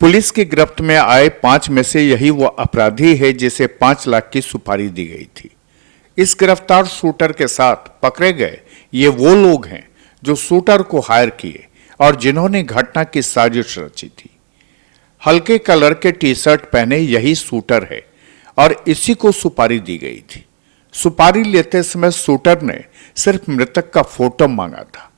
Police की गिरफ्त में आए 5 में से यही वो अपराधी है जिसे 5 लाख की सुपारी दी गई थी। इस गिरफ्तार शूटर के साथ पकड़े गए ये वो लोग हैं जो शूटर को हायर किए और जिन्होंने घटना की साजिश रची थी। हल्के कलर के टी शर्ट पहने यही शूटर है और इसी को सुपारी दी गई थी। सुपारी लेते समय शूटर ने सिर्फ मृतक का फोटो मांगा था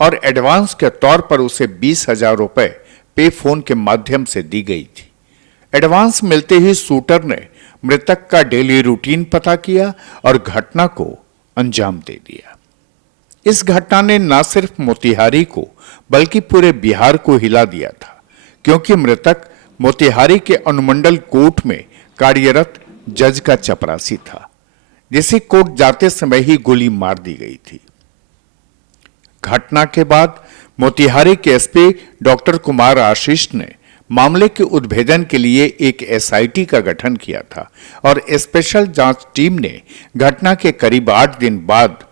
और एडवांस के तौर पर उसे 20,000 रुपए पे फोन के माध्यम से दी गई थी। एडवांस मिलते ही शूटर ने मृतक का डेली रूटीन पता किया और घटना को अंजाम दे दिया। इस घटना ने न सिर्फ मोतिहारी को बल्कि पूरे बिहार को हिला दिया था, क्योंकि मृतक मोतिहारी के अनुमंडल कोर्ट में कार्यरत जज का चपरासी था, जिसे कोर्ट जाते समय ही गोली मार दी गई थी। घटना के बाद मोतिहारी के एसपी डॉक्टर कुमार आशीष ने मामले के उद्भेदन के लिए एक एसआईटी का गठन किया था और स्पेशल जांच टीम ने घटना के करीब 8 दिन बाद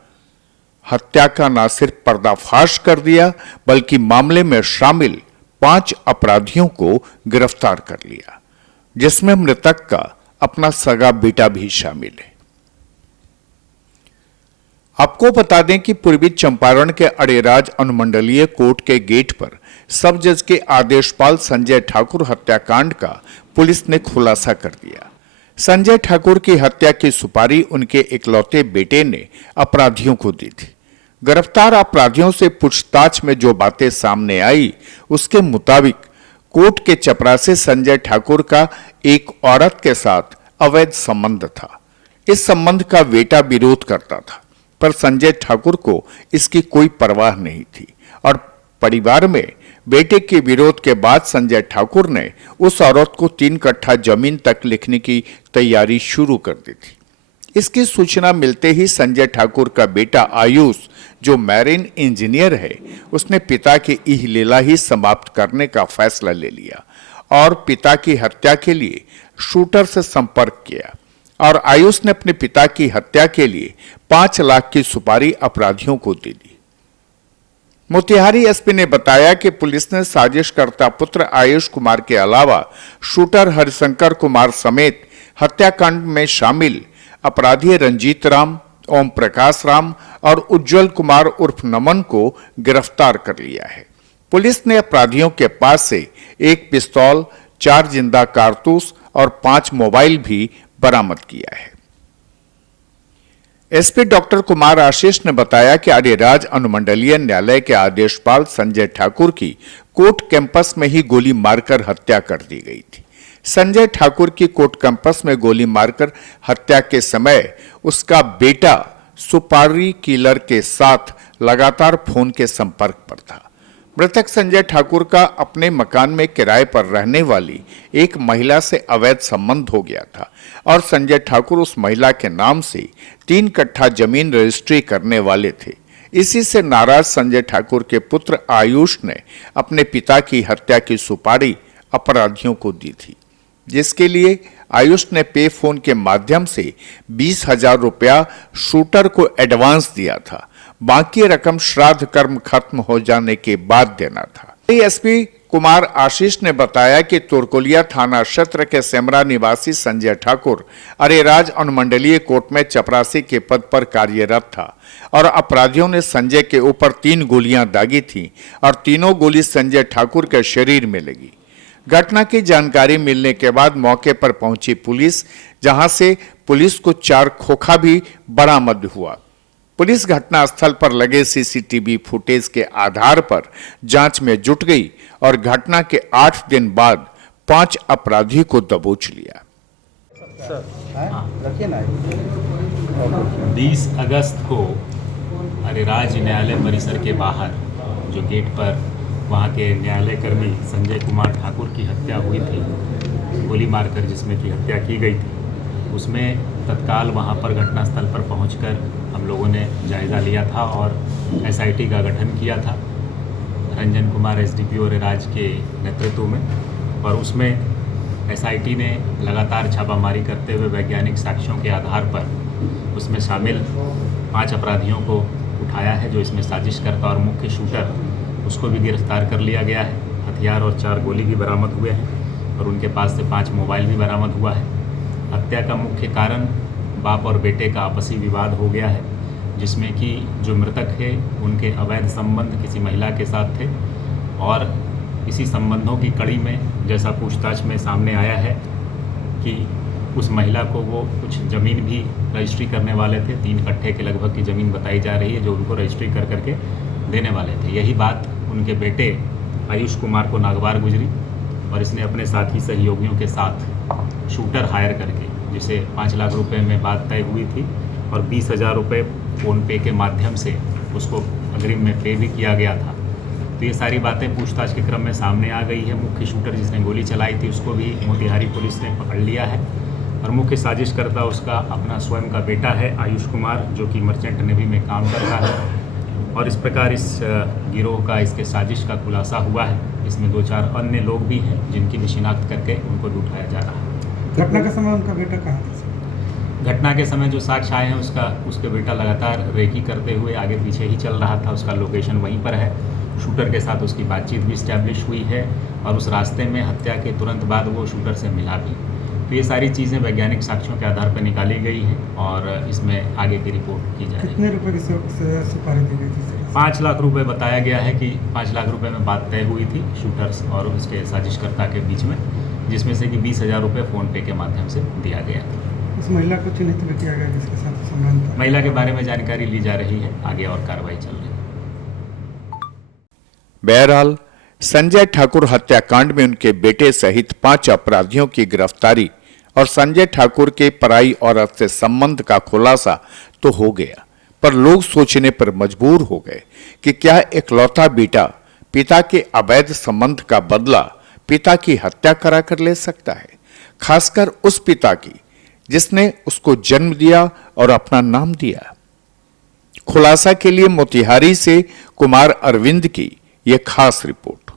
हत्या का न सिर्फ पर्दाफाश कर दिया बल्कि मामले में शामिल 5 अपराधियों को गिरफ्तार कर लिया, जिसमें मृतक का अपना सगा बेटा भी शामिल है। आपको बता दें कि पूर्वी चंपारण के अरेराज अनुमंडलीय कोर्ट के गेट पर सब जज के आदेशपाल संजय ठाकुर हत्याकांड का पुलिस ने खुलासा कर दिया। संजय ठाकुर की हत्या की सुपारी उनके इकलौते बेटे ने अपराधियों को दी थी। गिरफ्तार अपराधियों से पूछताछ में जो बातें सामने आई, उसके मुताबिक कोर्ट के चपरासी संजय ठाकुर का एक औरत के साथ अवैध संबंध था। इस संबंध का बेटा विरोध करता था, पर संजय ठाकुर को इसकी कोई परवाह नहीं थी और परिवार में बेटे के विरोध के बाद संजय ठाकुर ने उस औरत को 3 कट्ठा जमीन तक लिखने की तैयारी शुरू कर दी थी। इसकी सूचना मिलते ही संजय ठाकुर का बेटा आयुष, जो मैरीन इंजीनियर है, उसने पिता की इहलीला ही समाप्त करने का फैसला ले लिया और पिता की हत्या के लिए शूटर से संपर्क किया और आयुष ने अपने पिता की हत्या के लिए 5 लाख की सुपारी अपराधियों को दे दी। मोतिहारी एसपी ने बताया कि पुलिस ने साजिशकर्ता पुत्र आयुष कुमार के अलावा शूटर हरिशंकर कुमार समेत हत्याकांड में शामिल अपराधी रंजीत राम, ओम प्रकाश राम और उज्जवल कुमार उर्फ नमन को गिरफ्तार कर लिया है। पुलिस ने अपराधियों के पास से 1 पिस्तौल, 4 जिंदा कारतूस और 5 मोबाइल भी बरामद किया है। एसपी डॉक्टर कुमार आशीष ने बताया कि अरेराज अनुमंडलीय न्यायालय के आदेशपाल संजय ठाकुर की कोर्ट कैंपस में ही गोली मारकर हत्या कर दी गई थी। संजय ठाकुर की कोर्ट कैंपस में गोली मारकर हत्या के समय उसका बेटा सुपारी किलर के साथ लगातार फोन के संपर्क पर था। मृतक संजय ठाकुर का अपने मकान में किराए पर रहने वाली एक महिला से अवैध संबंध हो गया था और संजय ठाकुर उस महिला के नाम से 3 कट्ठा जमीन रजिस्ट्री करने वाले थे। इसी से नाराज संजय ठाकुर के पुत्र आयुष ने अपने पिता की हत्या की सुपारी अपराधियों को दी थी, जिसके लिए आयुष ने पे फोन के माध्यम से 20,000 रुपया शूटर को एडवांस दिया था। बाकी रकम श्राद्ध कर्म खत्म हो जाने के बाद देना था। एसपी कुमार आशीष ने बताया कि तुरकोलिया थाना क्षेत्र के सेमरा निवासी संजय ठाकुर अरेराज अनुमंडलीय कोर्ट में चपरासी के पद पर कार्यरत था और अपराधियों ने संजय के ऊपर 3 गोलियां दागी थी और तीनों गोली संजय ठाकुर के शरीर में लगी। घटना की जानकारी मिलने के बाद मौके पर पहुंची पुलिस, जहां से पुलिस को 4 खोखा भी बरामद हुआ। पुलिस घटनास्थल पर लगे सीसीटीवी फुटेज के आधार पर जांच में जुट गई और घटना के 8 दिन बाद 5 अपराधी को दबोच लिया। 20 अगस्त को अरेराज न्यायालय परिसर के बाहर जो गेट पर वहां के न्यायालय कर्मी संजय कुमार ठाकुर की हत्या हुई थी, गोली मारकर जिसमें की हत्या की गई थी, उसमें तत्काल वहां पर घटनास्थल पर पहुंचकर हम लोगों ने जायज़ा लिया था और एसआईटी का गठन किया था रंजन कुमार एसडीपीओ अरेराज के नेतृत्व में, और उसमें एसआईटी ने लगातार छापामारी करते हुए वैज्ञानिक साक्ष्यों के आधार पर उसमें शामिल 5 अपराधियों को उठाया है जो इसमें साजिशकर्ता और मुख्य शूटर उसको भी गिरफ्तार कर लिया गया है। हथियार और 4 गोली भी बरामद हुए हैं और उनके पास से 5 मोबाइल भी बरामद हुआ है। हत्या का मुख्य कारण बाप और बेटे का आपसी विवाद हो गया है, जिसमें कि जो मृतक है उनके अवैध संबंध किसी महिला के साथ थे और इसी संबंधों की कड़ी में जैसा पूछताछ में सामने आया है कि उस महिला को वो कुछ ज़मीन भी रजिस्ट्री करने वाले थे। 3 कट्ठे के लगभग की ज़मीन बताई जा रही है जो उनको रजिस्ट्री कर करके देने वाले थे। यही बात उनके बेटे आयुष कुमार को नागवार गुजरी और इसने अपने साथी सहयोगियों के साथ शूटर हायर करके, जिसे 5 लाख रुपए में बात तय हुई थी और 20,000 रुपये फ़ोनपे के माध्यम से उसको अग्रिम में पे भी किया गया था। तो ये सारी बातें पूछताछ के क्रम में सामने आ गई है। मुख्य शूटर जिसने गोली चलाई थी उसको भी मोतिहारी पुलिस ने पकड़ लिया है और मुख्य साजिशकर्ता उसका अपना स्वयं का बेटा है आयुष कुमार, जो कि मर्चेंट नेवी में काम करता है। और इस प्रकार इस गिरोह का, इसके साजिश का खुलासा हुआ है। इसमें 2-4 अन्य लोग भी हैं जिनकी भी शिनाख्त करके उनको भी उठाया जा रहा है। घटना के समय उनका बेटा कहाँ था? घटना के समय जो साक्ष्य आए हैं उसके बेटा लगातार रेकी करते हुए आगे पीछे ही चल रहा था। उसका लोकेशन वहीं पर है। शूटर के साथ उसकी बातचीत भी इस्टेब्लिश हुई है और उस रास्ते में हत्या के तुरंत बाद वो शूटर से मिला भी। तो ये सारी चीज़ें वैज्ञानिक साक्ष्यों के आधार पर निकाली गई हैं और इसमें आगे की रिपोर्ट की जा रही है। कितने रुपए की सुपारी दी गई थी? 5 लाख रुपए बताया गया है कि 5 लाख रुपए में बात तय हुई थी शूटर्स और उसके साजिशकर्ता के बीच में, जिसमें से कि 20,000 रुपये फ़ोनपे के माध्यम से दिया गया था। उस महिला को चिन्हित भी किया गया जिसके साथ संबंध था? महिला के बारे में जानकारी ली जा रही है, आगे और कार्रवाई चल रही है। बहरहाल संजय ठाकुर हत्याकांड में उनके बेटे सहित 5 अपराधियों की गिरफ्तारी और संजय ठाकुर के पराई औरत से संबंध का खुलासा तो हो गया, पर लोग सोचने पर मजबूर हो गए कि क्या इकलौता बेटा पिता के अवैध संबंध का बदला पिता की हत्या करा कर ले सकता है, खासकर उस पिता की जिसने उसको जन्म दिया और अपना नाम दिया। खुलासा के लिए मोतिहारी से कुमार अरविंद की यह खास रिपोर्ट।